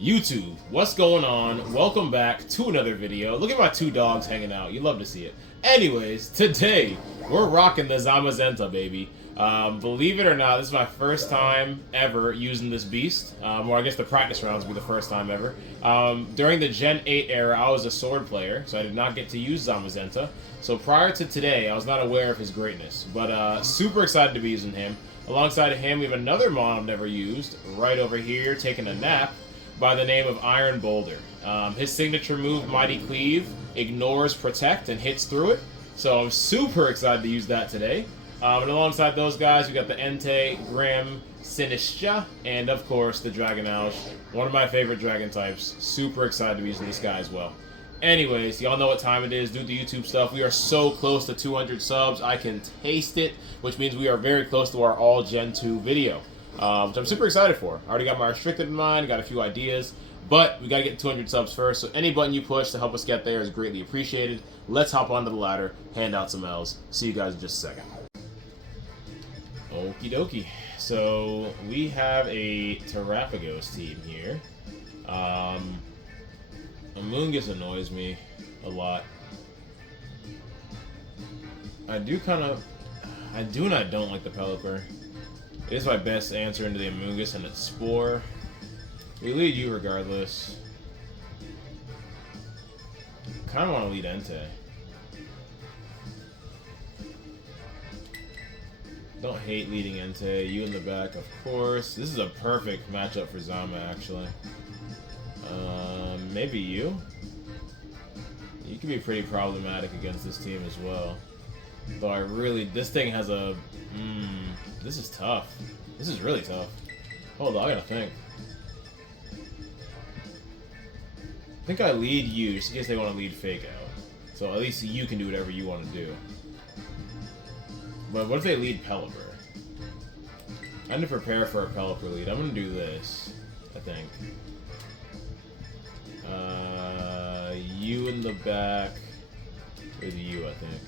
YouTube, what's going on? Welcome back to another video. Look at my two dogs hanging out. You love to see it. Anyways, today, we're rocking the Zamazenta, baby. Believe it or not, this is my first time ever using this beast. Or I guess the practice rounds will be the first time ever. During the Gen 8 era, I was a sword player, so I did not get to use Zamazenta. So prior to today, I was not aware of his greatness. But super excited to be using him. Alongside of him, we have another mon I've never used, right over here, taking a nap, by the name of Iron Boulder. His signature move, Mighty Cleave, ignores Protect and hits through it. So I'm super excited to use that today. And alongside those guys, we got the Entei, Grim, Sinistra, and of course the DRAGALGE, one of my favorite dragon types. Super excited to be using this guy as well. Anyways, y'all know what time it is. Do the YouTube stuff. We are so close to 200 subs. I can taste it, which means we are very close to our all Gen 2 video. Which I'm super excited for. I already got my restricted in mind, got a few ideas, but we gotta get 200 subs first, so any button you push to help us get there is greatly appreciated. Let's hop onto the ladder, hand out some L's. See you guys in just a second. Okie dokie. So, we have a Terrapagos team here. Amoonguss annoys me a lot. I do and I don't like the Pelipper. It is my best answer into the Amoonguss and its Spore. We lead you regardless. Kinda wanna lead Entei. Don't hate leading Entei. You in the back, of course. This is a perfect matchup for Zama, actually. Maybe you? You can be pretty problematic against this team as well. Though this thing has a... this is tough. This is really tough. Hold on, I gotta think. I think I lead you, just in case they want to lead Fake out. So at least you can do whatever you want to do. But what if they lead Pelipper? I need to prepare for a Pelipper lead. I'm gonna do this, I think. You in the back with you, I think.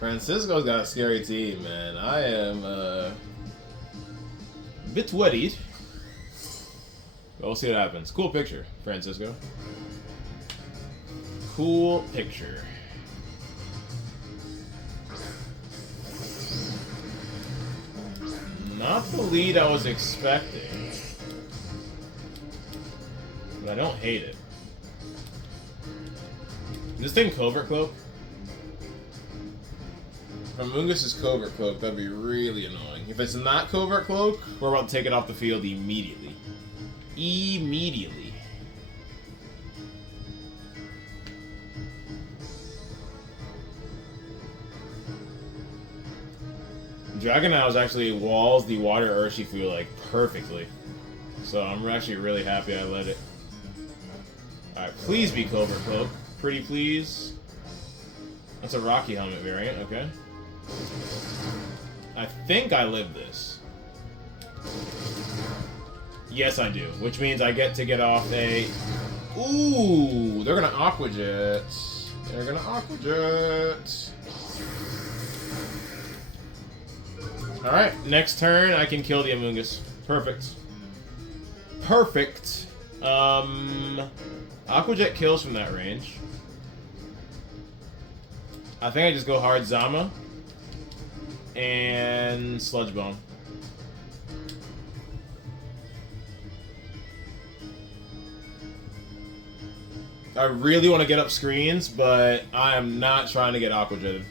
Francisco's got a scary team, man. I am a bit worried. But we'll see what happens. Cool picture, Francisco. Cool picture. Not the lead I was expecting. But I don't hate it. Is this thing Covert Cloak? If Amoonguss is Covert Cloak, that'd be really annoying. If it's not Covert Cloak, we're about to take it off the field immediately. Immediately. DRAGALGE actually walls the water Urshifu like perfectly. So I'm actually really happy I let it. Alright, please be Covert Cloak. Pretty please. That's a Rocky Helmet variant, okay. I think I live this. Yes, I do. Which means I get to get off a... Ooh! They're gonna Aqua Jet. They're gonna Aqua Jet. Alright, next turn I can kill the Amoonguss. Perfect. Perfect. Aqua Jet kills from that range. I think I just go hard Zama. And Sludge Bomb. I really want to get up screens, but I am not trying to get Aqua Jetted.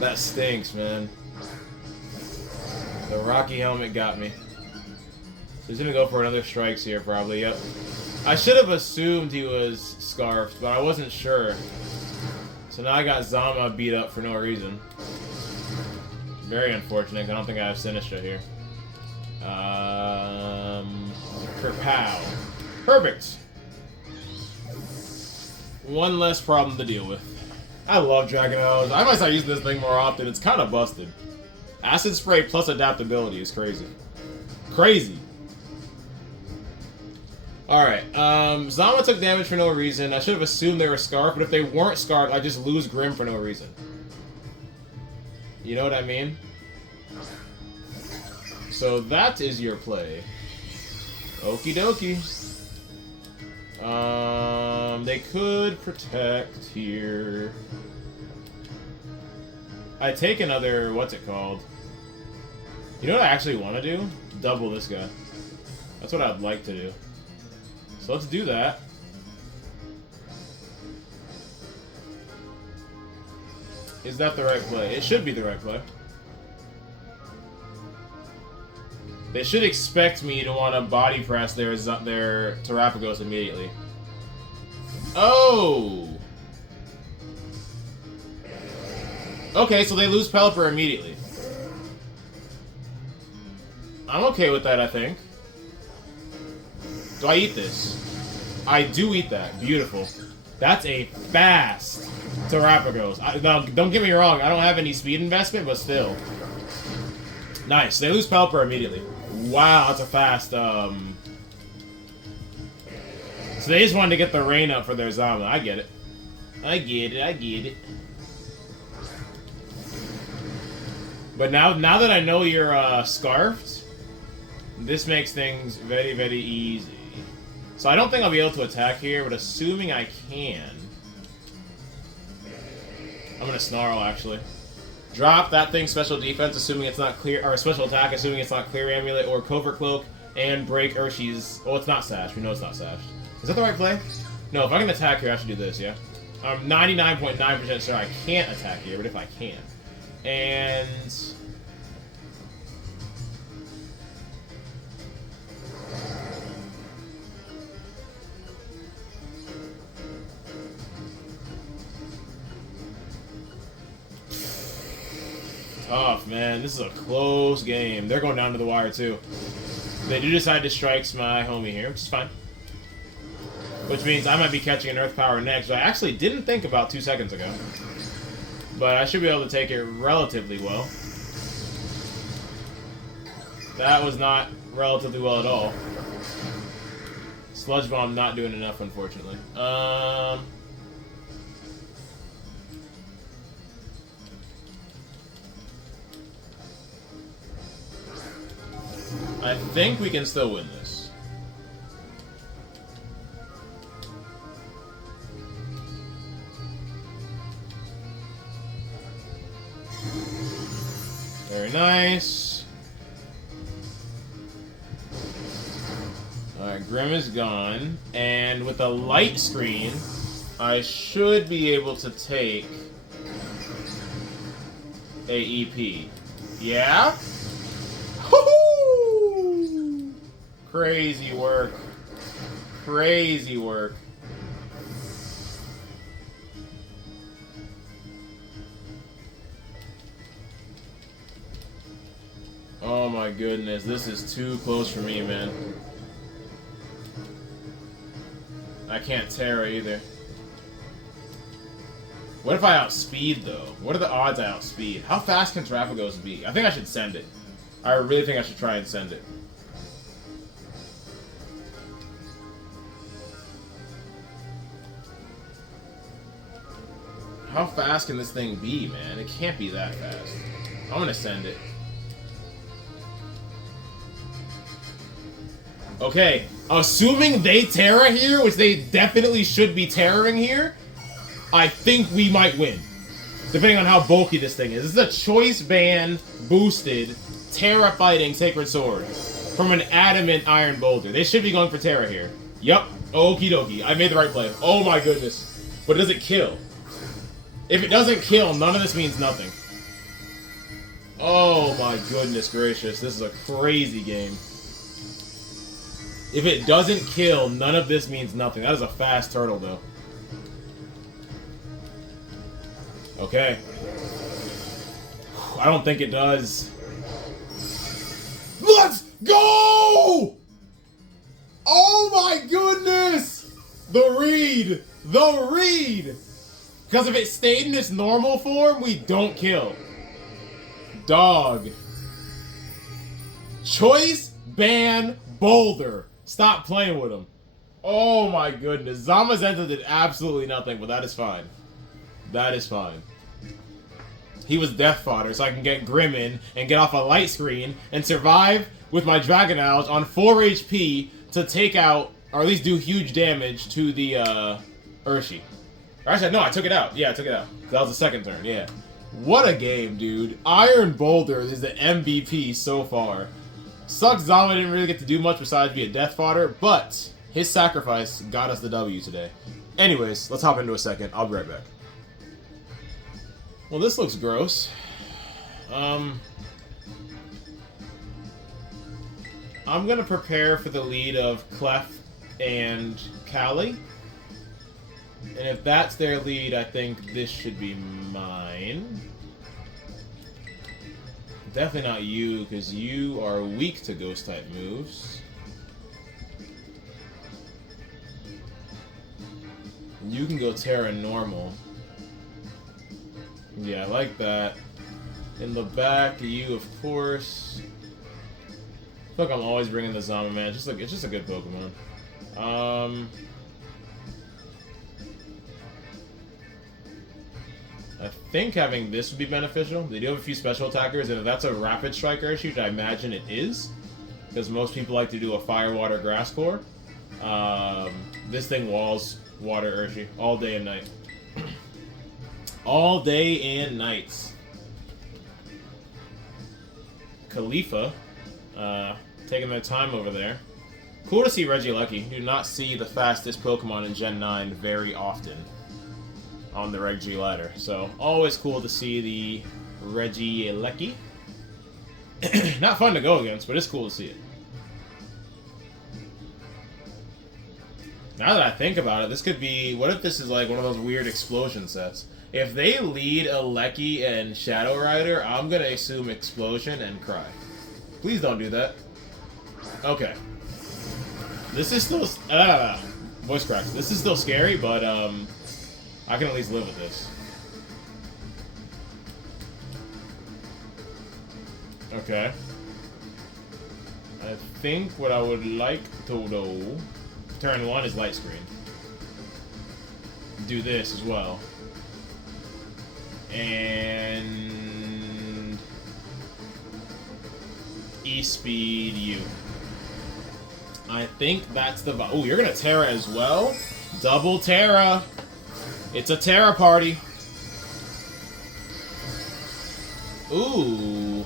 That stinks, man. The Rocky Helmet got me. He's gonna go for another strikes here, probably, yep. I should have assumed he was Scarfed, but I wasn't sure. So now I got Zama beat up for no reason. Very unfortunate, I don't think I have Sinistra here. Kerpow. Perfect! One less problem to deal with. I love DRAGALGE. I might start using this thing more often, it's kind of busted. Acid Spray plus adaptability is crazy. Crazy! Alright, Zama took damage for no reason. I should have assumed they were Scarf, but if they weren't Scarf, I just lose Grim for no reason. You know what I mean? So that is your play. Okie dokie. They could protect here. I take another, what's it called? You know what I actually want to do? Double this guy. That's what I'd like to do. So let's do that. Is that the right play? It should be the right play. They should expect me to want to body press their Terrapagos immediately. Oh! Okay, so they lose Pelipper immediately. I'm okay with that, I think. Do I eat this? I do eat that. Beautiful. That's a fast Terrapagos. Now, don't get me wrong, I don't have any speed investment, but still. Nice. They lose Pelipper immediately. Wow, that's a fast, So they just wanted to get the rain up for their Zama. I get it. I get it, I get it. But now that I know you're, Scarfed, this makes things very, very easy. So I don't think I'll be able to attack here, but assuming I can... I'm gonna Snarl, actually. Drop that thing's special defense, assuming it's not clear, or special attack, assuming it's not Clear Amulet or Covert Cloak, and break Urshi's... Oh, it's not Sash. We know it's not Sash. Is that the right play? No, if I can attack here, I should do this, yeah? I'm 99.9% sure I can't attack here, but if I can. And... tough, man. This is a close game. They're going down to the wire, too. They do decide to strikes my homie here, which is fine. Which means I might be catching an Earth Power next, which I actually didn't think about 2 seconds ago. But I should be able to take it relatively well. That was not relatively well at all. Sludge Bomb not doing enough, unfortunately. I think we can still win this. Very nice. Alright, Grim is gone. And with a light screen, I should be able to take a EP. Yeah? Woohoo! Crazy work. Crazy work. Oh my goodness, this is too close for me, man. I can't Terra either. What if I outspeed, though? What are the odds I outspeed? How fast can Terrapagos be? I think I should send it. I really think I should try and send it. How fast can this thing be, man? It can't be that fast. I'm gonna send it. Okay, assuming they Terra here, which they definitely should be Terraing here, I think we might win. Depending on how bulky this thing is. This is a choice band boosted Terra fighting Sacred Sword from an adamant Iron Boulder. They should be going for Terra here. Yup. Okie dokie. I made the right play. Oh my goodness. But does it kill? If it doesn't kill, none of this means nothing. Oh my goodness gracious. This is a crazy game. If it doesn't kill, none of this means nothing. That is a fast turtle, though. Okay. I don't think it does. Let's go! Oh my goodness! The read! The read! Because if it stayed in its normal form, we don't kill. Dog. Choice, ban, Boulder. Stop playing with him. Oh my goodness. Zamazenta did absolutely nothing, but that is fine. That is fine. He was death fodder, so I can get Grim in and get off a light screen and survive with my Dragonouge on 4 HP to take out, or at least do huge damage to the Urshi. Or actually, no, I took it out. Yeah, I took it out. That was the second turn, yeah. What a game, dude. Iron Boulder is the MVP so far. Sucks Zama didn't really get to do much besides be a death fodder, but his sacrifice got us the W today. Anyways, let's hop into a second. I'll be right back. Well, this looks gross. I'm gonna prepare for the lead of Clef and Callie. And if that's their lead, I think this should be mine. Definitely not you, because you are weak to Ghost-type moves. You can go Terra Normal. Yeah, I like that. In the back, you, of course. I feel like I'm always bringing the Zama, man. It's just a good Pokemon. I think having this would be beneficial. They do have a few special attackers, and if that's a Rapid Strike Urshi, which I imagine it is, because most people like to do a Fire, Water, Grass Core, this thing walls Water Urshi all day and night. All day and nights. Khalifa, taking their time over there. Cool to see Regieleki. You do not see the fastest Pokemon in Gen 9 very often on the Reg G ladder. So, always cool to see the Regieleki. Not fun to go against, but it's cool to see it. Now that I think about it, this could be... What if this is like one of those weird explosion sets? If they lead Aleki and Shadow Rider, I'm gonna assume Explosion and cry. Please don't do that. Okay. This is still... voice cracks. This is still scary, but I can at least live with this. Okay. I think what I would like to do... Turn 1 is Light Screen. Do this as well. And E-Speed you. I think that's the... Oh, you're gonna Terra as well? Double Terra. It's a Terra party. Ooh.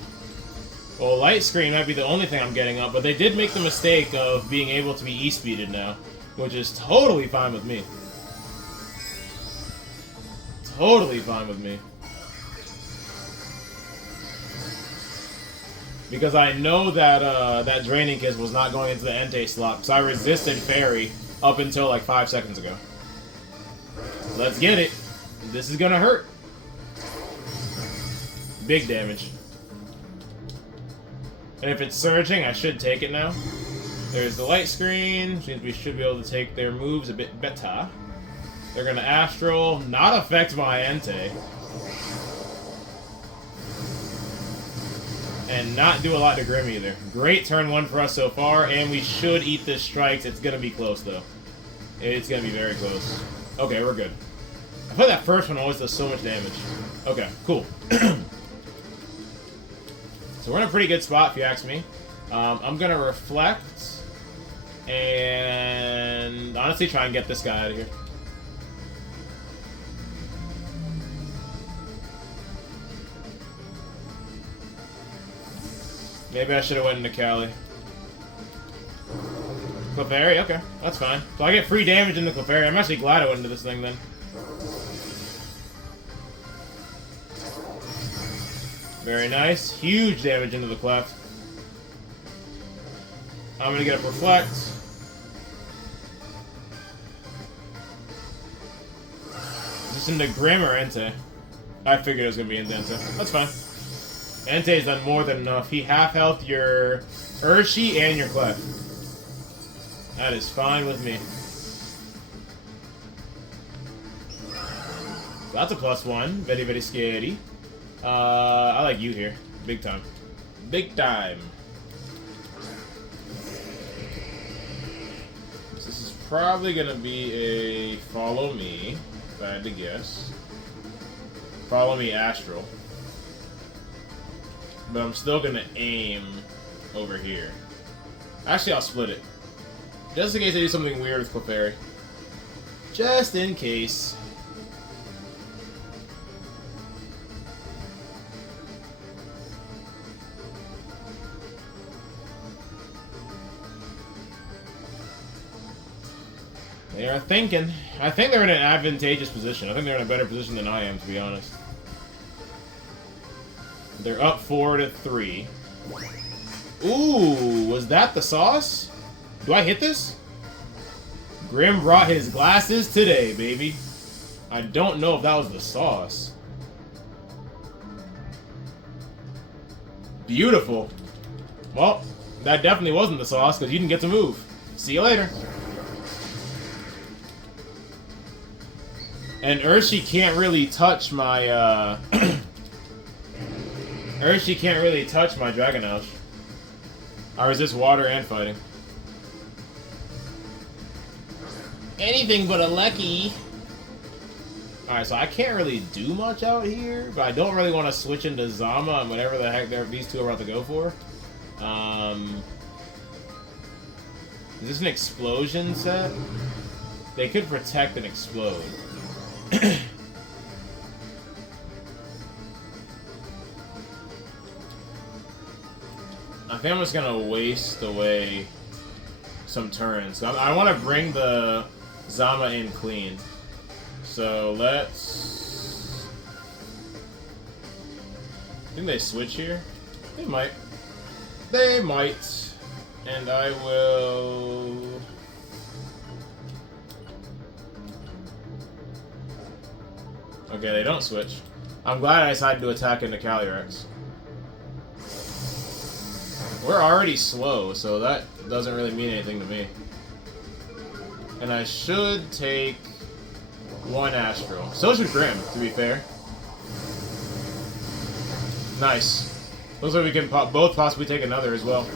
Well, Light Screen might be the only thing I'm getting up, but they did make the mistake of being able to be E-Speeded now, which is totally fine with me. Totally fine with me. Because I know that that Draining Kiss was not going into the Entei slot, because I resisted Fairy up until like 5 seconds ago. Let's get it. This is gonna hurt. Big damage. And if it's surging, I should take it now. There's the Light Screen, which means we should be able to take their moves a bit better. They're gonna Astral, not affect my Entei. And not do a lot to Grim either. Great turn 1 for us so far, and we should eat this strikes. It's gonna be close though. It's gonna be very close. Okay, we're good. I feel like that first one always does so much damage. Okay, cool. So we're in a pretty good spot if you ask me. I'm gonna Reflect and honestly try and get this guy out of here. Maybe I should have went into Callie. Clefairy? Okay, that's fine. So I get free damage into Clefairy. I'm actually glad I went into this thing then. Very nice. Huge damage into the Clef. I'm gonna get a Reflect. Is this into Grim or Entei? I figured it was gonna be into Entei. That's fine. Entei's done more than enough. He half-healthed your Urshi and your Clef. That is fine with me. That's a +1. Very, very scary. I like you here. Big time. Big time. This is probably gonna be a follow me, if I had to guess. Follow me Astral. But I'm still gonna aim over here. Actually, I'll split it. Just in case I do something weird with Clefairy. Just in case. They are thinking. I think they're in an advantageous position. I think they're in a better position than I am, to be honest. They're up 4-3. Ooh, was that the sauce? Do I hit this? Grim brought his glasses today, baby. I don't know if that was the sauce. Beautiful. Well, that definitely wasn't the sauce, because you didn't get to move. See you later. And Urshi can't really touch my, Urshi can't really touch my Dragonoush. I resist water and fighting. Anything but a lucky. Alright, so I can't really do much out here, but I don't really want to switch into Zama and whatever the heck these two are about to go for. Is this an explosion set? They could protect and explode. I think I'm just gonna waste away some turns. I want to bring the Zama in clean. So let's... I think they switch here. They might. They might. And I will... Okay, they don't switch. I'm glad I decided to attack into Calyrex. We're already slow, so that doesn't really mean anything to me. And I should take one Astral. So should Grim, to be fair. Nice. Looks like we can both possibly take another as well.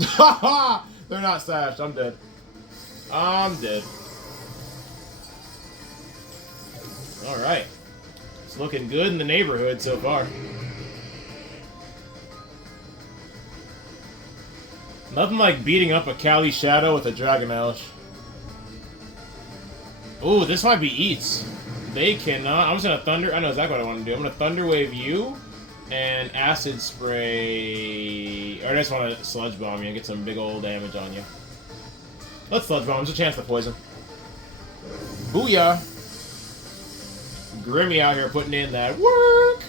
Haha! They're not sashed. I'm dead. I'm dead. Alright. It's looking good in the neighborhood so far. Nothing like beating up a Cali Shadow with a Dragonoush. Ooh, this might be Eats. They cannot. I'm just gonna Thunder. I know exactly what I want to do. I'm gonna Thunder Wave you and Acid Spray. Or I just want to Sludge Bomb you and get some big old damage on you. Let's Sludge Bomb. There's a chance to poison. Booyah! Grimmy out here putting in that work.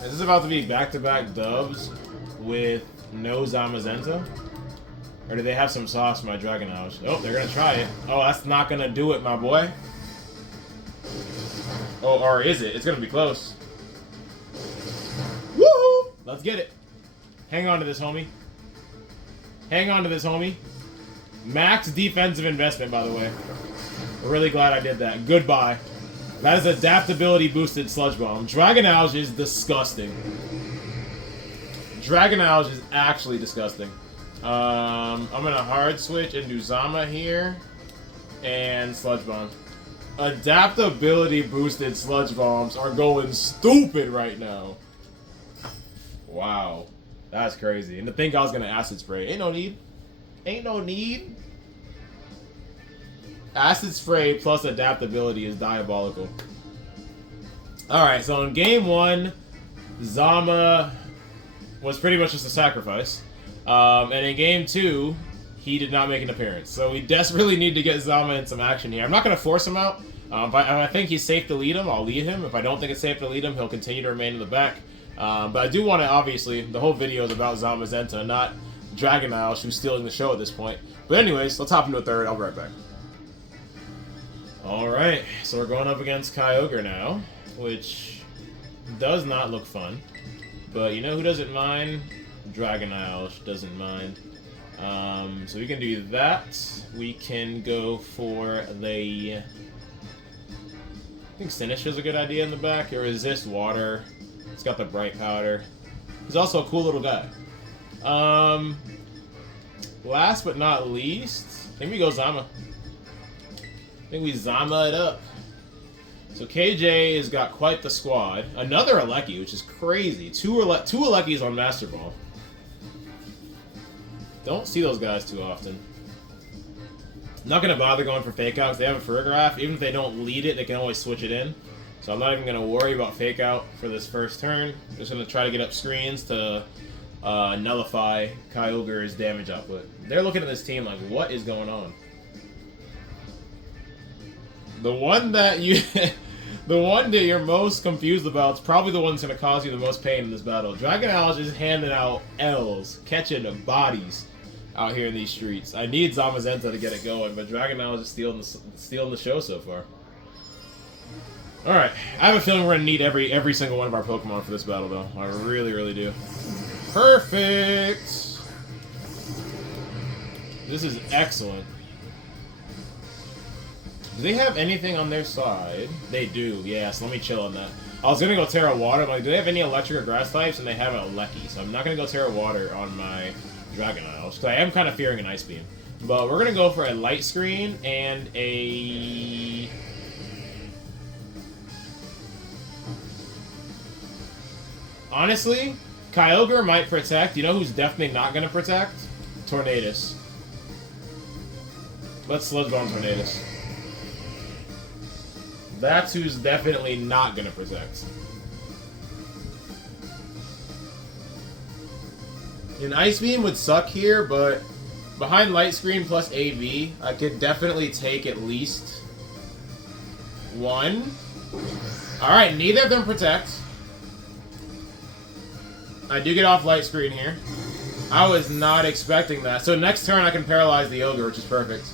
This is about to be back-to-back dubs with no Zamazenta? Or do they have some sauce for my Dragonoush? Oh, they're gonna try it. Oh, that's not gonna do it, my boy. Oh, or is it? It's gonna be close. Woohoo! Let's get it. Hang on to this, homie. Hang on to this, homie. Max defensive investment, by the way. Really glad I did that. Goodbye. That is adaptability boosted Sludge Bomb. Dragonoush is disgusting. Dragonoush is actually disgusting. I'm gonna hard switch into Zama here and Sludge Bomb. Adaptability boosted Sludge Bombs are going stupid right now. Wow. That's crazy. And to think I was gonna Acid Spray. Ain't no need. Ain't no need. Acid Spray plus adaptability is diabolical. Alright, so in game 1, Zama was pretty much just a sacrifice. And in game 2, he did not make an appearance. So we desperately need to get Zama in some action here. I'm not going to force him out. If I think he's safe to lead him, I'll lead him. If I don't think it's safe to lead him, he'll continue to remain in the back. But I do want to, obviously, the whole video is about Zamazenta, not Dragonoush, who's stealing the show at this point. But anyways, let's hop into a third. I'll be right back. Alright, so we're going up against Kyogre now, which does not look fun. But you know who doesn't mind? Dragonoush doesn't mind. So we can do that. We can go for the... I think Sinish is a good idea in the back. It resists water. It's got the Bright Powder. He's also a cool little guy. Last but not least, I think we go Zama. I think we Zama it up. So KJ has got quite the squad. Another Alecki, which is crazy. Two Alekkis on Master Ball. Don't see those guys too often. Not going to bother going for Fake Out because they have a Farigiraf. Even if they don't lead it, they can always switch it in. So I'm not even going to worry about Fake Out for this first turn. Just going to try to get up screens to nullify Kyogre's damage output. They're looking at this team like, what is going on? The one that you're most confused about is probably the one that's going to cause you the most pain in this battle. Dragalge is handing out L's, catching bodies out here in these streets. I need Zamazenta to get it going, but Dragalge is stealing the show so far. All right, I have a feeling we're gonna need every single one of our Pokemon for this battle, though. I really, really do. Perfect. This is excellent. Do they have anything on their side? They do, yes. Let me chill on that. I was gonna go Terra Water, but like, do they have any electric or grass types? And they have an Alecki, so I'm not gonna go Terra Water on my Dragalge, because I am kind of fearing an Ice Beam. But we're gonna go for a Light Screen and a... Honestly, Kyogre might protect. You know who's definitely not gonna protect? Tornadus. Let's Sludge Bomb Tornadus. That's who's definitely not gonna protect. An Ice Beam would suck here, but behind Light Screen plus AV, I could definitely take at least one. Alright, neither of them protect. I do get off Light Screen here. I was not expecting that. So next turn I can paralyze the Ogre, which is perfect.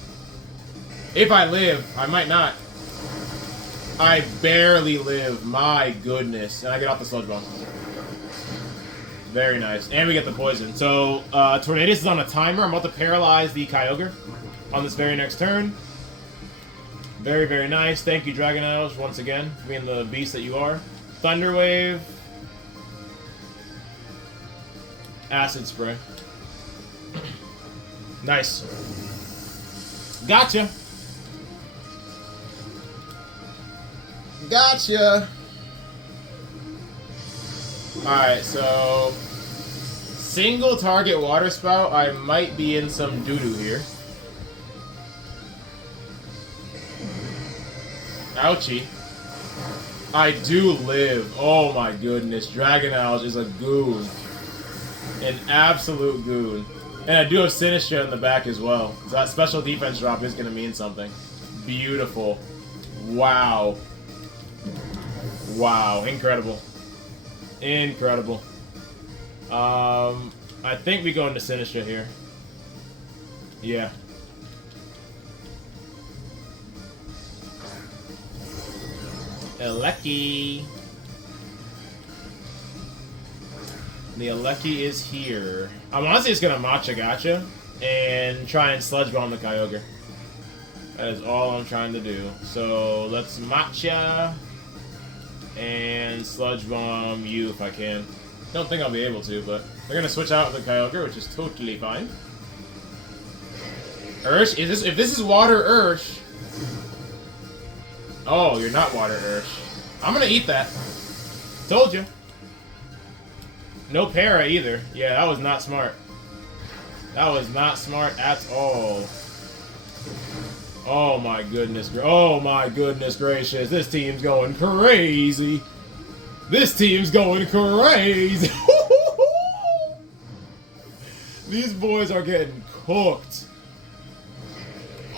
If I live, I might not. I barely live. My goodness. And I get off the Sludge Bomb. Very nice. And we get the poison. So, Tornadus is on a timer. I'm about to paralyze the Kyogre on this very next turn. Very, very nice. Thank you, Dragalge, once again, for being the beast that you are. Thunder Wave. Acid Spray. Nice. Gotcha. Gotcha. Alright, so... Single target Water Spout, I might be in some doo-doo here. Ouchie. I do live. Oh my goodness. Dragalge is a goon. An absolute goon. And I do have Sinistra in the back as well. So that special defense drop is going to mean something. Beautiful. Wow. Wow. Incredible. Incredible. I think we go into Sinistra here. Yeah. Alecki. The Alecki is here. I'm honestly just gonna Matcha Gotcha and try and Sludge Bomb the Kyogre. That is all I'm trying to do. So let's Matcha and Sludge Bomb you if I can. Don't think I'll be able to, but they're gonna switch out the Kyogre, which is totally fine. Ursh, if this is Water Ursh. Oh, you're not Water Ursh. I'm gonna eat that. Told you. No para either. Yeah, that was not smart. That was not smart at all. Oh my goodness. Oh my goodness gracious. This team's going crazy. This team's going crazy. These boys are getting cooked.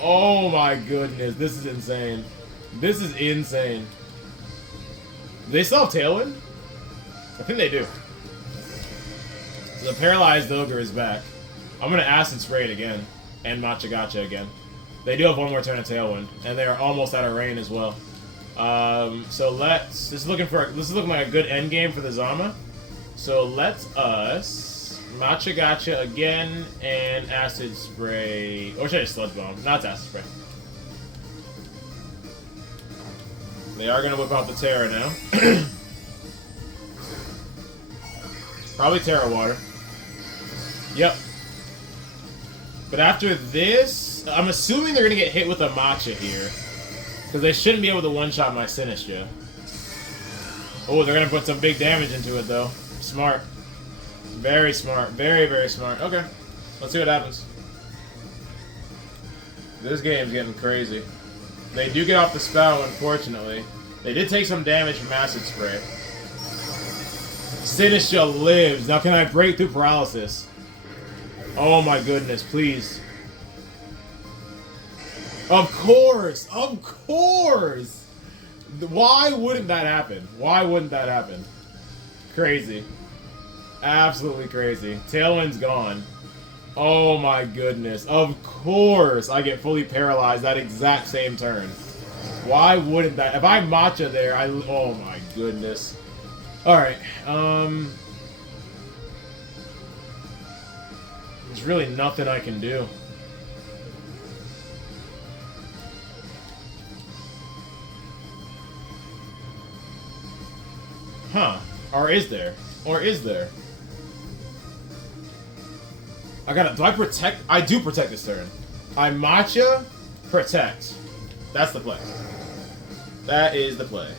Oh my goodness. This is insane. This is insane. Do they still have Tailwind? I think they do. So the Paralyzed Ogre is back. I'm going to Acid Spray it again. And Matcha Gotcha again. They do have one more turn of Tailwind. And they're almost out of rain as well. So let's... This is looking like a good end game for the Zama. So let us Matcha Gotcha again and Acid Spray... Or should I Sludge Bomb? Not Acid Spray. They are going to whip out the Terra now. Probably Terra Water. Yep. But after this, I'm assuming they're going to get hit with a Matcha here. Because they shouldn't be able to one-shot my Sinistcha. Oh, they're going to put some big damage into it, though. Smart. Very smart. Very, very smart. Okay. Let's see what happens. This game's getting crazy. They do get off the spout, unfortunately. They did take some damage from Acid Spray. Sinistcha lives. Now can I break through paralysis? Oh my goodness, please. Of course! Of course! Why wouldn't that happen? Why wouldn't that happen? Crazy. Absolutely crazy. Tailwind's gone. Oh my goodness. Of course I get fully paralyzed that exact same turn. Why wouldn't that? If I Matcha there, oh my goodness. Alright, there's really nothing I can do. Huh. Or is there? Or is there? Do I protect? I do protect this turn. I Matcha, protect. That's the play. That is the play.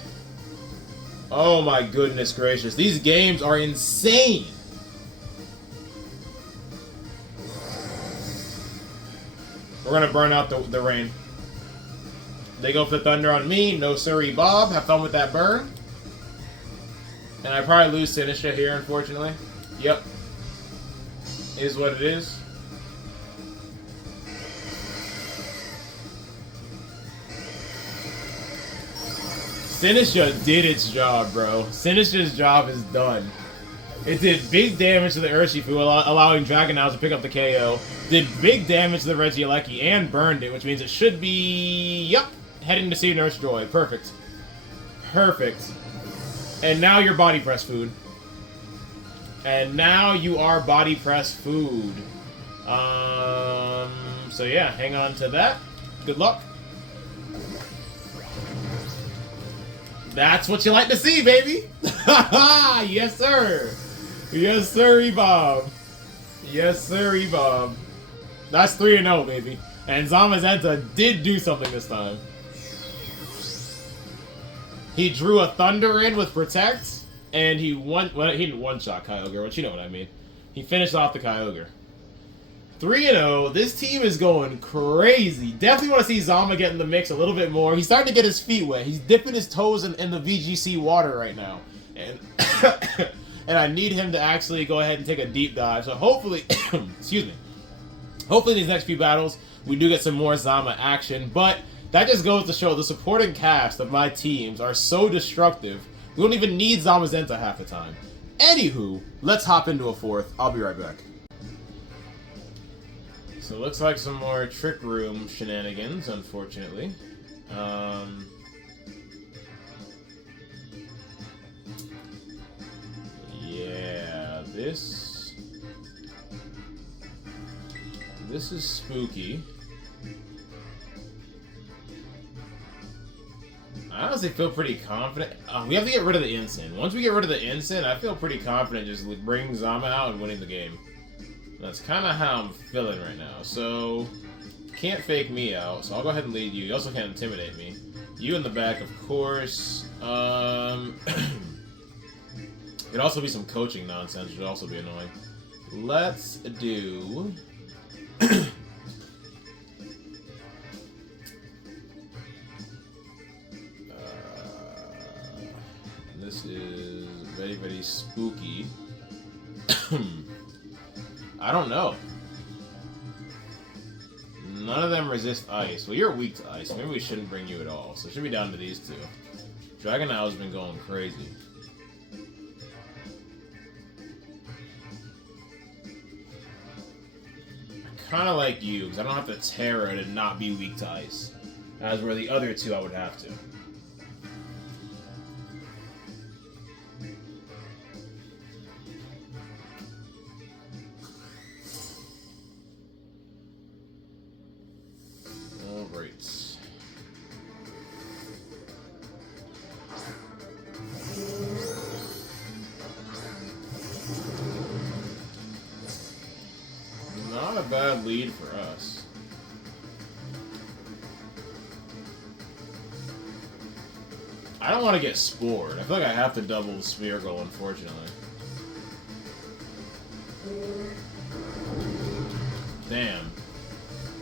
Oh my goodness gracious. These games are insane. We're gonna burn out the rain. They go for the thunder on me. No siree, Bob. Have fun with that burn. And I probably lose Sinistcha here, unfortunately. Yep. Is what it is. Sinistcha did its job, bro. Sinistcha's job is done. It did big damage to the Urshifu, allowing Dragonite to pick up the KO. Did big damage to the Regieleki and burned it, which means it should be... Yep. Heading to see Nurse Joy. Perfect. Perfect. And now you're body press food. And now you are body press food. So yeah, hang on to that. Good luck. That's what you like to see, baby. Yes, sir. Yes, sir, Bob. Yes, sir, Bob. That's 3-0, baby. And Zamazenta did do something this time. He drew a Thunder in with Protect, and he didn't one-shot Kyogre, but you know what I mean. He finished off the Kyogre. 3-0. This team is going crazy. Definitely want to see Zama get in the mix a little bit more. He's starting to get his feet wet. He's dipping his toes in the VGC water right now. And and I need him to actually go ahead and take a deep dive. So hopefully, excuse me. Hopefully these next few battles, we do get some more Zama action. But that just goes to show the supporting cast of my teams are so destructive. We don't even need Zamazenta half the time. Anywho, let's hop into a fourth. I'll be right back. So it looks like some more Trick Room shenanigans, unfortunately. Yeah, this is spooky. I honestly feel pretty confident. We have to get rid of the Ensign. Once we get rid of the Ensign, I feel pretty confident just bringing Zama out and winning the game. That's kind of how I'm feeling right now. So, can't fake me out, so I'll go ahead and lead you. You also can't intimidate me. You in the back, of course. Could also be some coaching nonsense, which would also be annoying. Let's do... this is very, very spooky. I don't know. None of them resist ice. Well, you're weak to ice. Maybe we shouldn't bring you at all. So it should be down to these two. Dragonite's been going crazy. I kind of like you, because I don't have to Terra to not be weak to ice. As where the other two I would have to. a bad lead for us. I don't want to get spored. I feel like I have to double the spear goal, unfortunately. Damn.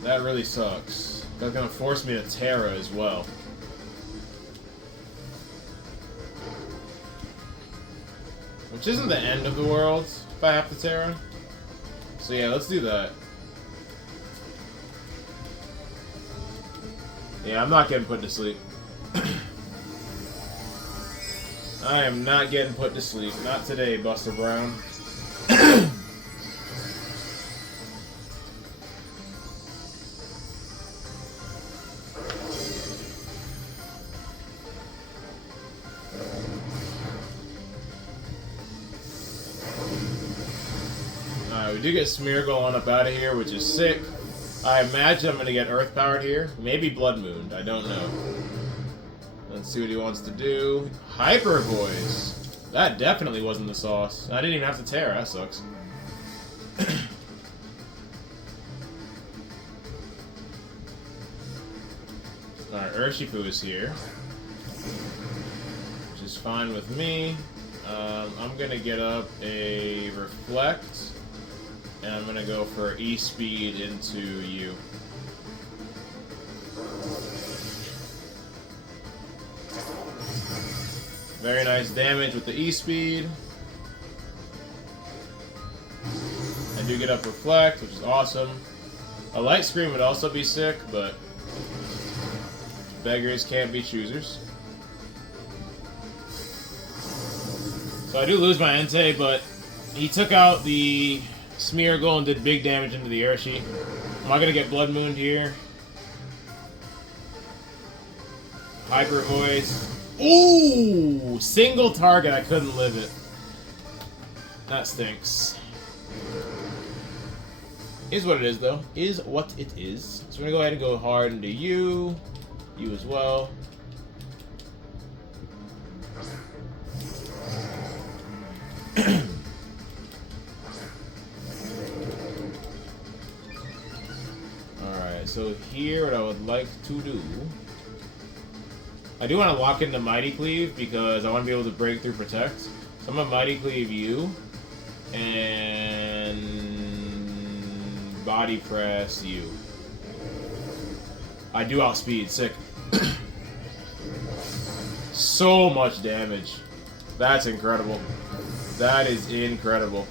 That really sucks. That's gonna force me to Terra as well. Which isn't the end of the world if I have to Terra. So yeah, let's do that. Yeah, I'm not getting put to sleep. I am not getting put to sleep. Not today, Buster Brown. Alright, we do get Smeargle on up out of here, which is sick. I imagine I'm going to get Earth Powered here. Maybe Blood Moon. I don't know. Let's see what he wants to do. Hyper Voice. That definitely wasn't the sauce. I didn't even have to Terra. That sucks. Alright, Urshifu is here. Which is fine with me. I'm going to get up a Reflect. And I'm going to go for E-Speed into you. Very nice damage with the E-Speed. I do get up Reflect, which is awesome. A Light Screen would also be sick, but beggars can't be choosers. So I do lose my Entei, but he took out the Smeargle and did big damage into the Airship. Am I going to get Blood Mooned here? Hyper Voice. Ooh! Single target, I couldn't live it. That stinks. Is what it is, though. Is what it is. So we're gonna go ahead and go hard into you. You as well. Alright, so here what I would like to do. I do want to lock into Mighty Cleave because I want to be able to break through Protect. So I'm going to Mighty Cleave you and Body Press you. I do outspeed, sick. So much damage. That's incredible. That is incredible.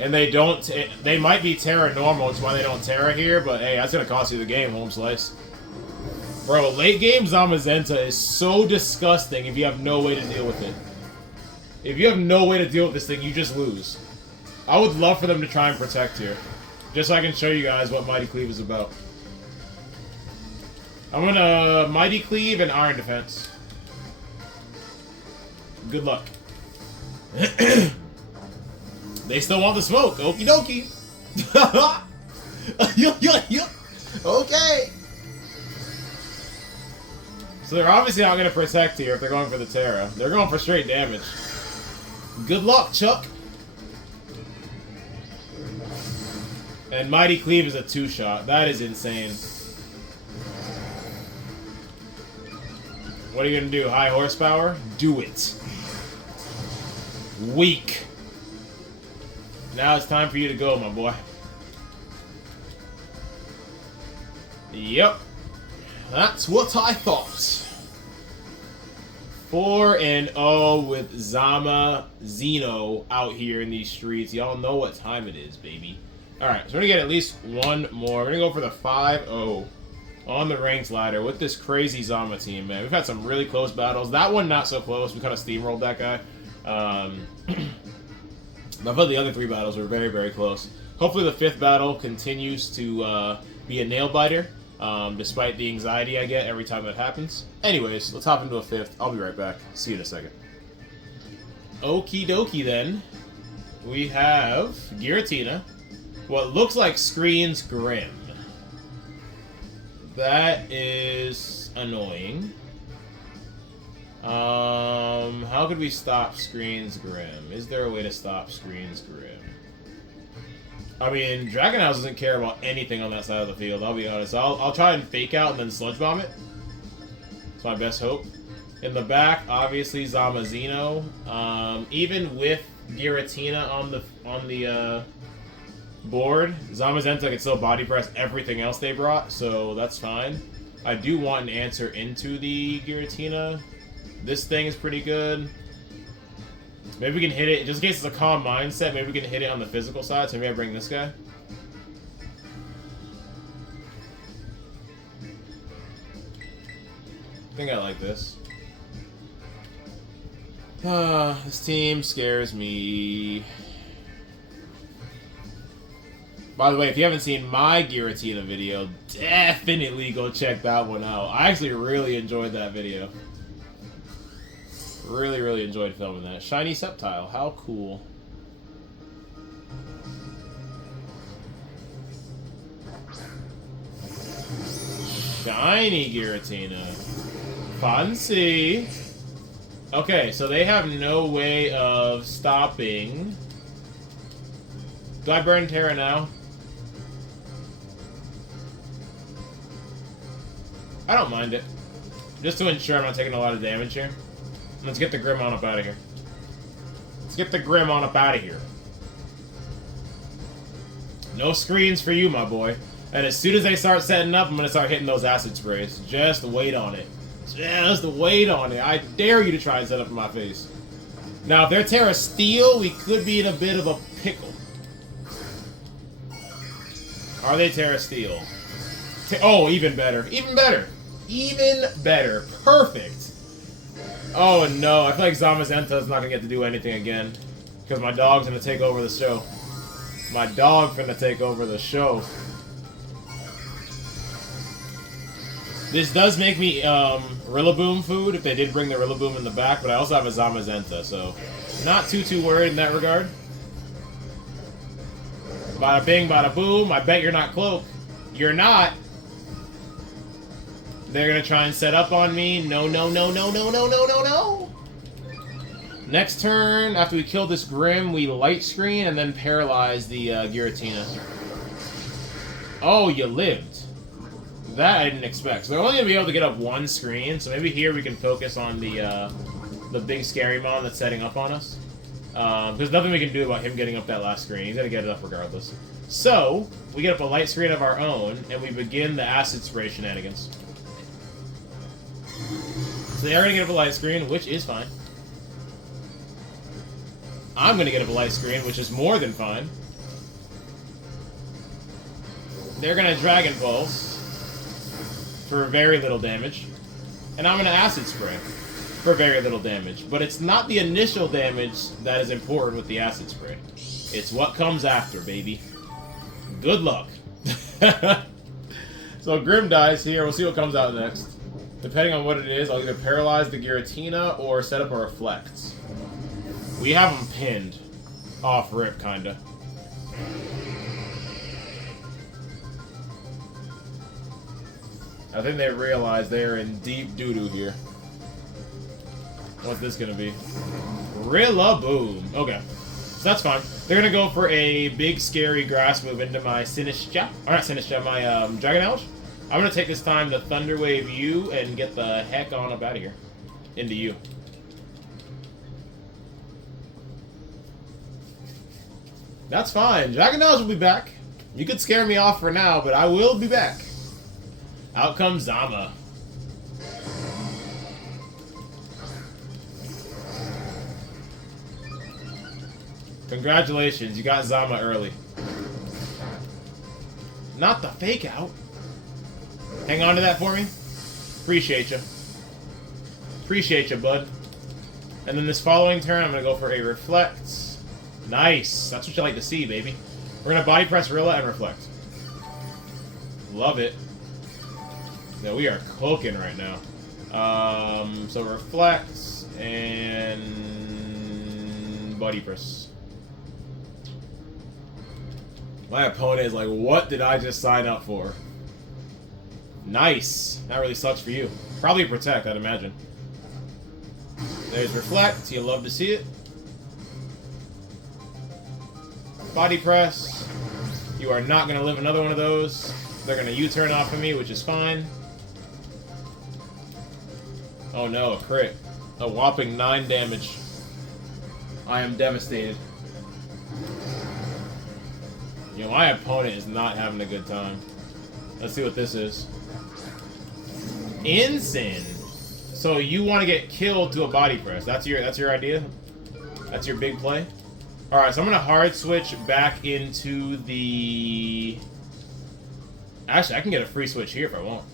And they don't, they might be Terra normal, it's why they don't Terra here, but hey, that's going to cost you the game, Home Slice. Bro, late game Zamazenta is so disgusting if you have no way to deal with it. If you have no way to deal with this thing, you just lose. I would love for them to try and Protect here. Just so I can show you guys what Mighty Cleave is about. I'm gonna Mighty Cleave and Iron Defense. Good luck. They still want the smoke. Okie dokie. Okay. So they're obviously not going to Protect here if they're going for the Terra. They're going for straight damage. Good luck, Chuck. And Mighty Cleave is a 2-shot. That is insane. What are you going to do? High horsepower? Do it. Weak. Now it's time for you to go, my boy. Yep. That's what I thought. 4-0 with Zama Zeno out here in these streets. Y'all know what time it is, baby. Alright, so we're going to get at least one more. We're going to go for the 5-0 on the ranked ladder with this crazy Zama team, man. We've had some really close battles. That one, not so close. We kind of steamrolled that guy. But the other 3 battles were very, very close. Hopefully the 5th battle continues to be a nail-biter. Despite the anxiety I get every time that happens. Anyways, let's hop into a 5th. I'll be right back. See you in a second. Okie dokie then. We have Giratina. What looks like Screen's Grim. That is annoying. How could we stop Screen's Grim? Is there a way to stop Screen's Grim? I mean, Dragon House doesn't care about anything on that side of the field, I'll be honest. I'll try and fake out and then Sludge Bomb it. It's my best hope. In the back, obviously Zamazenta. Even with Giratina on the board, Zamazenta can still body press everything else they brought, so that's fine. I do want an answer into the Giratina. This thing is pretty good. Maybe we can hit it, just in case it's a calm mindset, maybe we can hit it on the physical side, so maybe I bring this guy. I think I like this. This team scares me. By the way, if you haven't seen my Giratina video, definitely go check that one out. I actually really enjoyed that video. Really enjoyed filming that. Shiny Sceptile, how cool. Shiny Giratina. Fancy. Okay, so they have no way of stopping. Do I burn Terra now? I don't mind it. Just to ensure I'm not taking a lot of damage here. Let's get the Grimmon up out of here. Let's get the Grimmon up out of here. No screens for you, my boy. And as soon as they start setting up, I'm going to start hitting those acid sprays. Just wait on it. Just wait on it. I dare you to try and set up in my face. Now, if they're Terra Steel, we could be in a bit of a pickle. Are they Terra Steel? Oh, even better. Even better. Even better. Perfect. Oh no, I feel like Zamazenta is not going to get to do anything again. Because my dog's going to take over the show. My dog's going to take over the show. This does make me Rillaboom food if they did bring the Rillaboom in the back, but I also have a Zamazenta, so not too worried in that regard. Bada bing, bada boom. I bet you're not Cloak. You're not. They're gonna try and set up on me. No. Next turn, after we kill this Grim, we Light Screen and then paralyze the Giratina. Oh, you lived. That I didn't expect. So they're only gonna be able to get up one screen, so maybe here we can focus on the big scary mon that's setting up on us. There's nothing we can do about him getting up that last screen. He's gonna get it up regardless. So we get up a light screen of our own, and we begin the acid spray shenanigans. So they are gonna get up a light screen, which is fine. I'm gonna get up a light screen, which is more than fine. They're gonna Dragon Pulse for very little damage. And I'm going to Acid Spray for very little damage. But it's not the initial damage that is important with the Acid Spray. It's what comes after, baby. Good luck. So Grim dies here. We'll see what comes out next. Depending on what it is, I'll either paralyze the Giratina or set up a Reflect. We have them pinned. Off rip, kinda. I think they realize they're in deep doo-doo here. What's this gonna be? Rillaboom. Okay. So that's fine. They're gonna go for a big, scary grass move into my Sinistcha. Or not Sinistcha, my Dragalge. I'm gonna take this time to Thunder Wave you and get the heck on up out of here. Into you. That's fine. Dragalge will be back. You could scare me off for now, but I will be back. Out comes Zama. Congratulations, you got Zama early. Not the fake out. Hang on to that for me. Appreciate you. Appreciate you, bud. And then this following turn, I'm going to go for a Reflect. Nice. That's what you like to see, baby. We're going to Body Press Rilla and Reflect. Love it. Yeah, we are cooking right now. So Reflect and Body Press. My opponent is like, what did I just sign up for? Nice. That really sucks for you. Probably Protect, I'd imagine. There's Reflect. You love to see it. Body Press. You are not going to live another one of those. They're going to U-turn off of me, which is fine. Oh no, a crit. A whopping 9 damage. I am devastated. You know, my opponent is not having a good time. Let's see what this is. Ensign. So you want to get killed to a body press. That's your idea? That's your big play? Alright, so I'm gonna hard switch back into the... Actually, I can get a free switch here if I want.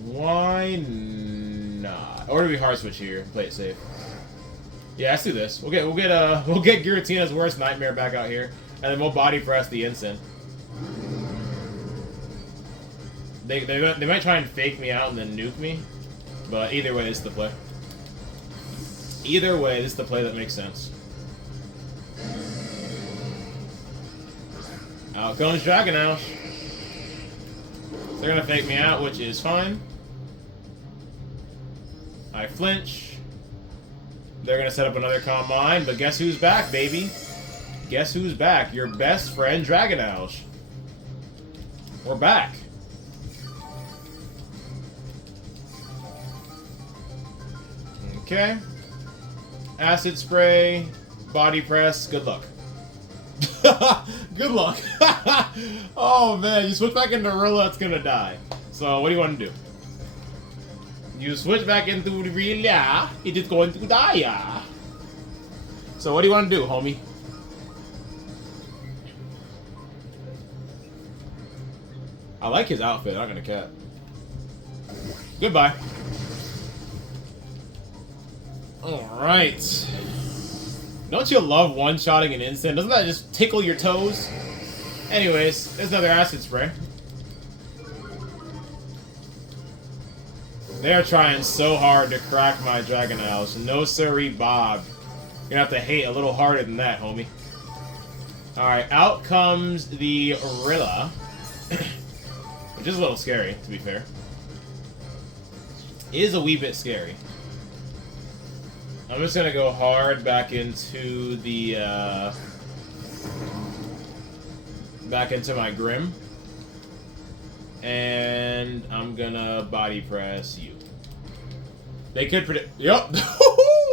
Why not? Or do we hard switch here? Play it safe. Yeah, let's do this. We'll get Giratina's worst nightmare back out here, and then we'll body press the Ensign. They might try and fake me out and then nuke me, but either way, this is the play. Either way, this is the play that makes sense. Out comes Dragonoush. They're gonna fake me out, which is fine. I flinch. They're gonna set up another Calm Mind, but guess who's back, baby? Guess who's back? Your best friend, Dragonoush. We're back. Okay. Acid Spray, Body Press, good luck. Good luck. Oh man, you switch back into Rilla, it's gonna die. So what do you want to do? You switch back into Rilla, it is going to die. So what do you want to do, homie? I like his outfit, I'm gonna cat. Goodbye. Alright. Don't you love one-shotting an instant? Doesn't that just tickle your toes? Anyways, there's another Acid Spray. They're trying so hard to crack my Dragonoush. No siree, Bob. You're gonna have to hate a little harder than that, homie. Alright, out comes the Rilla. Which is a little scary, to be fair. It is a wee bit scary. I'm just gonna go hard back into the, back into my Grim. And I'm gonna body press you. They could predict. Yup!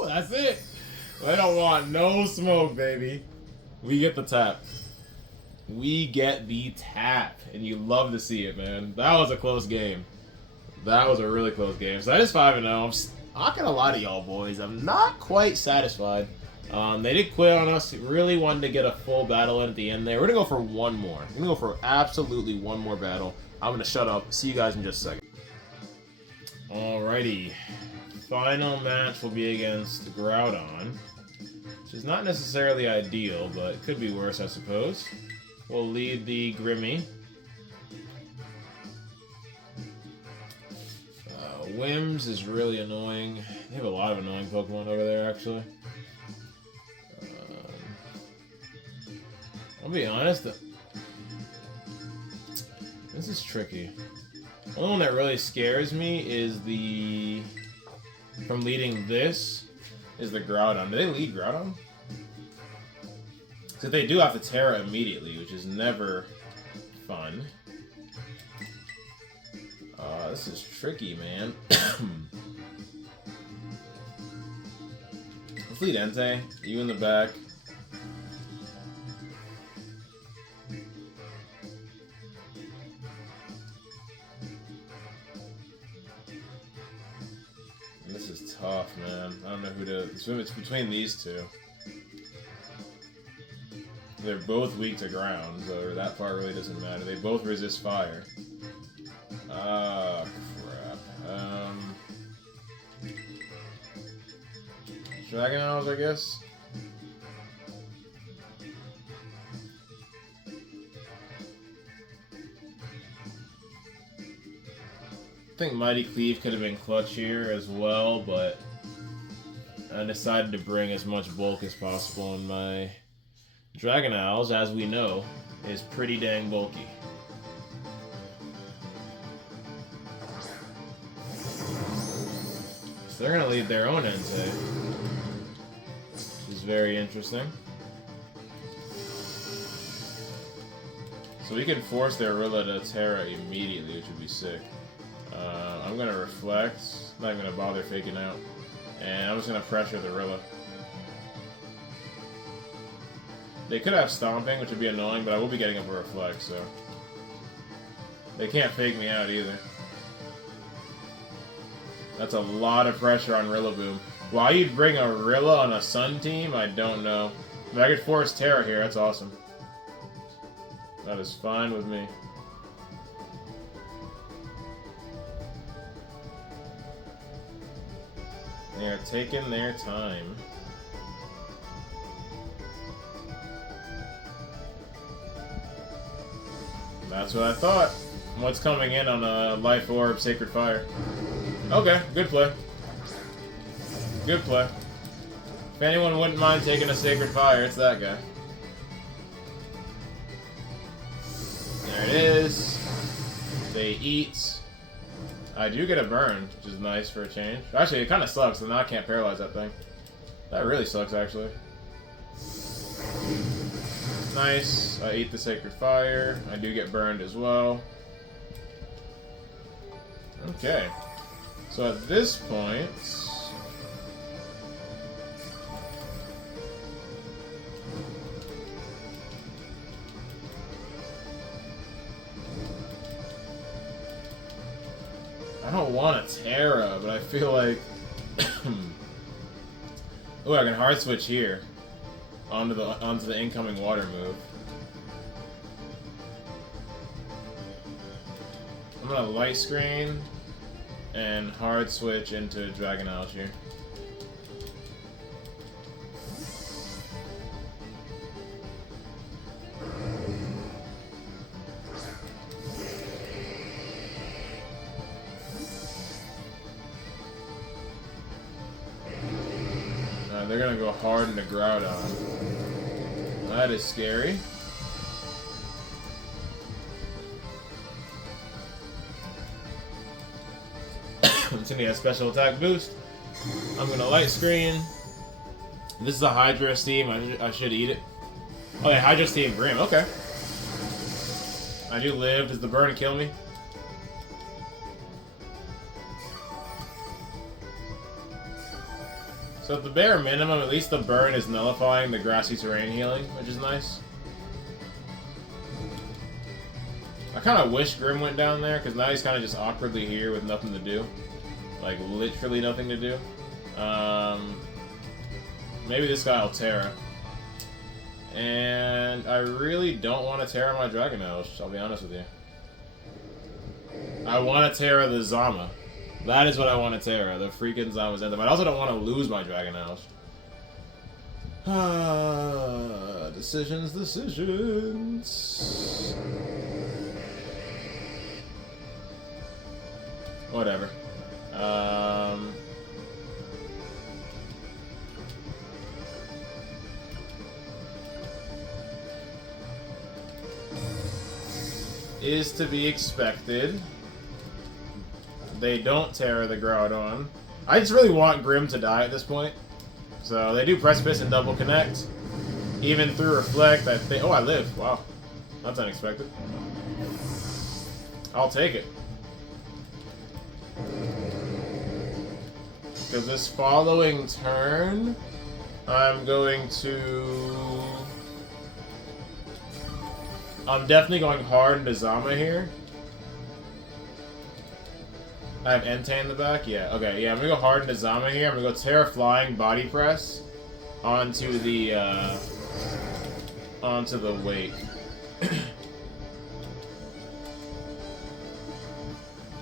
That's it! They don't want no smoke, baby. We get the tap. We get the tap. And you love to see it, man. That was a close game. That was a really close game. So that is 5-0. I'm not gonna lie to y'all, boys. I'm not quite satisfied. They did quit on us. Really wanted to get a full battle in at the end there. We're gonna go for one more. We're gonna go for absolutely one more battle. I'm gonna shut up. See you guys in just a second. Alrighty. Final match will be against Groudon, which is not necessarily ideal, but it could be worse, I suppose. We'll lead the Grimmy. Wims is really annoying. They have a lot of annoying Pokemon over there, actually. I'll be honest. This is tricky. The only one that really scares me is the... From leading this, is the Groudon. Do they lead Groudon? Because they do have to Terra immediately, which is never fun. This is tricky, man. Let's lead Entei. You in the back. This is tough, man. I don't know who to... It's between these two. They're both weak to ground, so that part really doesn't matter. They both resist fire. Ah, crap. Dragonoush, I guess? I think Mighty Cleave could have been clutch here as well, but I decided to bring as much bulk as possible, and my Dragonoush, as we know, is pretty dang bulky. So they're gonna lead their own Entei. Which is very interesting. So we can force their Rilla to Terra immediately, which would be sick. I'm gonna Reflect. Not even gonna bother faking out. And I'm just gonna pressure the Rilla. They could have Stomping, which would be annoying, but I will be getting up a Reflect, so... They can't fake me out either. That's a lot of pressure on Rillaboom. Why you'd bring a Rilla on a Sun team, I don't know. If I could force Terra here, that's awesome. That is fine with me. They are taking their time. That's what I thought. What's coming in on a Life Orb, Sacred Fire? Okay, good play. Good play. If anyone wouldn't mind taking a Sacred Fire, it's that guy. There it is. They eat. I do get a burn, which is nice for a change. Actually, it kind of sucks, and now I can't paralyze that thing. That really sucks, actually. Nice. I eat the Sacred Fire. I do get burned as well. Okay. So at this point... I don't want a Terra, but I feel like... Ooh, I can hard switch here. Onto the incoming water move. I'm gonna light screen and hard switch into Dragalge here. They're gonna go hard into Groudon. That is scary. I'm gonna get a special attack boost. I'm gonna light screen. This is a Hydra Steam. I should eat it. Oh yeah, Hydra Steam Grim. Okay. I do live. Does the burn kill me? So at the bare minimum, at least the burn is nullifying the grassy terrain healing, which is nice. I kind of wish Grim went down there, because now he's kind of just awkwardly here with nothing to do. Like, literally nothing to do. Maybe this guy will Terra. And I really don't want to Terra my Dragalge, I'll be honest with you. I want to Terra the Zama. That is what I want to Terra, the freaking Zamazenta. But I also don't want to lose my Dragalge. Decisions. Whatever. Is to be expected. They don't Terra the Groudon. I just really want Grim to die at this point. So they do Precipice and double connect. Even through Reflect, I think... Oh, I live. Wow. That's unexpected. I'll take it. Because this following turn, I'm going to... I'm definitely going hard into Zama here. I have Entei in the back? Yeah, okay, yeah, I'm gonna go hard into Zama here. I'm gonna go Terra Flying Body Press onto the Wake.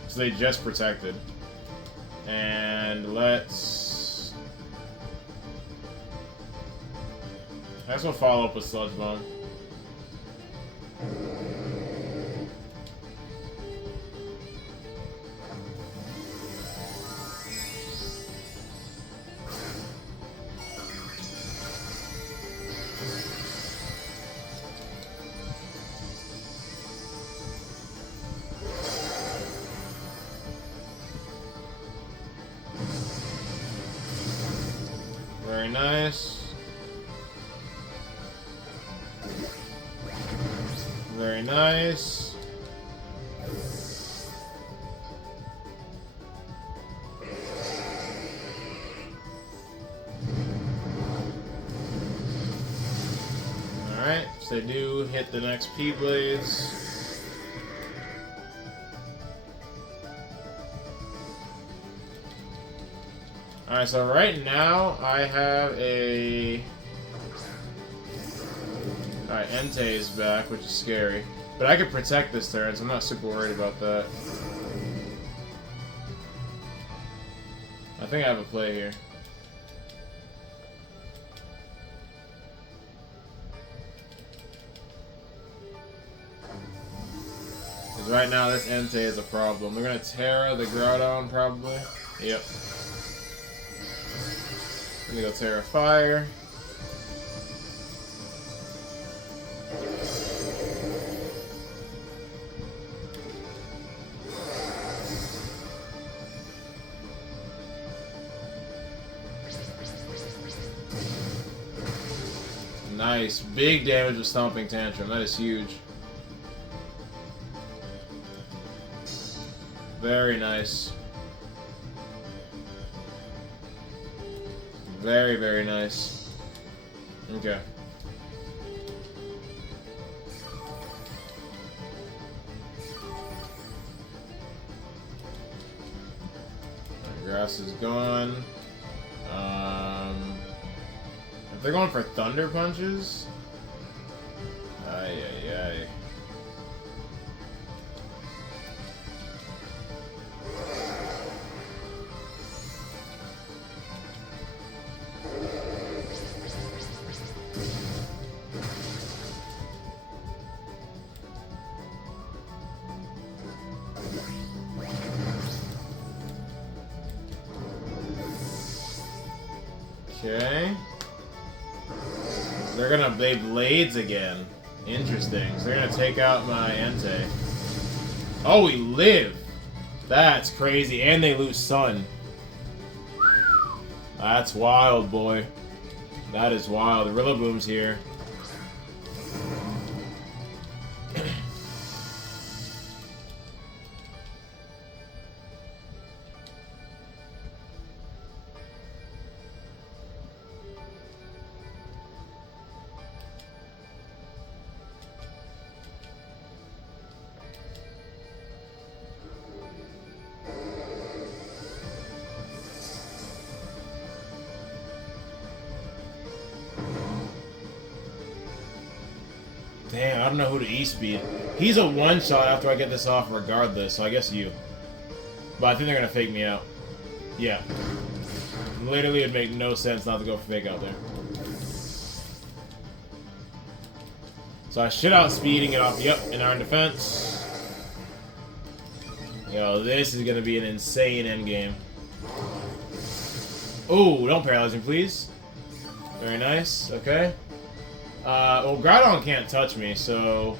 So they just protected. And let's... I just want to follow up with Sludge Bomb. Very nice. Very nice. Alright, so they do hit the next P-Blades. Alright, so right now I have a... Alright, Entei is back, which is scary. But I could protect this turn, so I'm not super worried about that. I think I have a play here. Because right now this Entei is a problem. We're gonna Terra the Groudon, probably. Yep. I'm gonna go Terra Fire. Nice. Big damage with Stomping Tantrum. That is huge. Very nice. Very, very nice. Okay. Grass is gone. If they're going for Thunder Punches... Ay, ay, ay. Okay. They're gonna Blades again. Interesting. So they're gonna take out my Entei. Oh, we live! That's crazy. And they lose Sun. That's wild, boy. That is wild. Rillaboom's here. Damn, I don't know who to E-speed. He's a one-shot after I get this off regardless, so I guess you. But I think they're gonna fake me out. Yeah. Literally, it'd make no sense not to go for fake out there. So I should outspeeding it off. Yep, in our defense. Yo, this is gonna be an insane endgame. Ooh, don't paralyze me, please. Very nice. Okay. Well, Groudon can't touch me, so...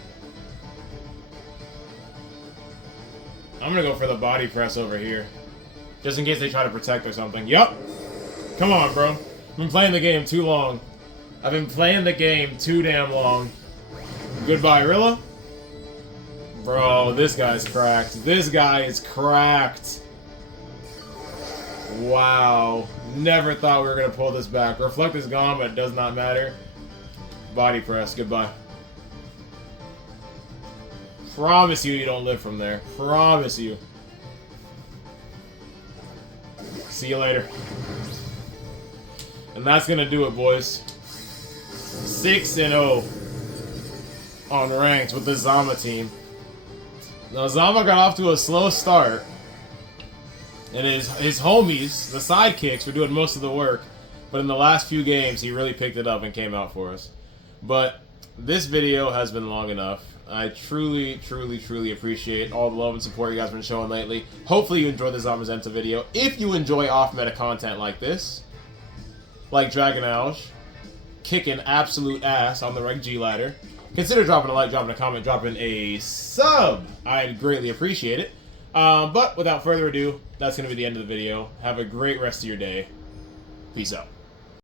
I'm gonna go for the body press over here. Just in case they try to protect or something. Yup! Come on, bro. I've been playing the game too long. I've been playing the game too damn long. Goodbye, Rilla. Bro, this guy's cracked. This guy is cracked. Wow. Never thought we were gonna pull this back. Reflect is gone, but it does not matter. Body press, goodbye. Promise you don't live from there. Promise you. See you later. And that's gonna do it, boys. 6-0 on ranked with the Zama team. Now Zama got off to a slow start. And his homies, the sidekicks, were doing most of the work. But in the last few games, he really picked it up and came out for us. But this video has been long enough. I truly, truly, truly appreciate all the love and support you guys have been showing lately. Hopefully you enjoyed the Zamazenta video. If you enjoy off-meta content like this, like DRAGALGE, kicking absolute ass on the Reg G ladder, consider dropping a like, dropping a comment, dropping a sub. I'd greatly appreciate it. But without further ado, that's going to be the end of the video. Have a great rest of your day. Peace out.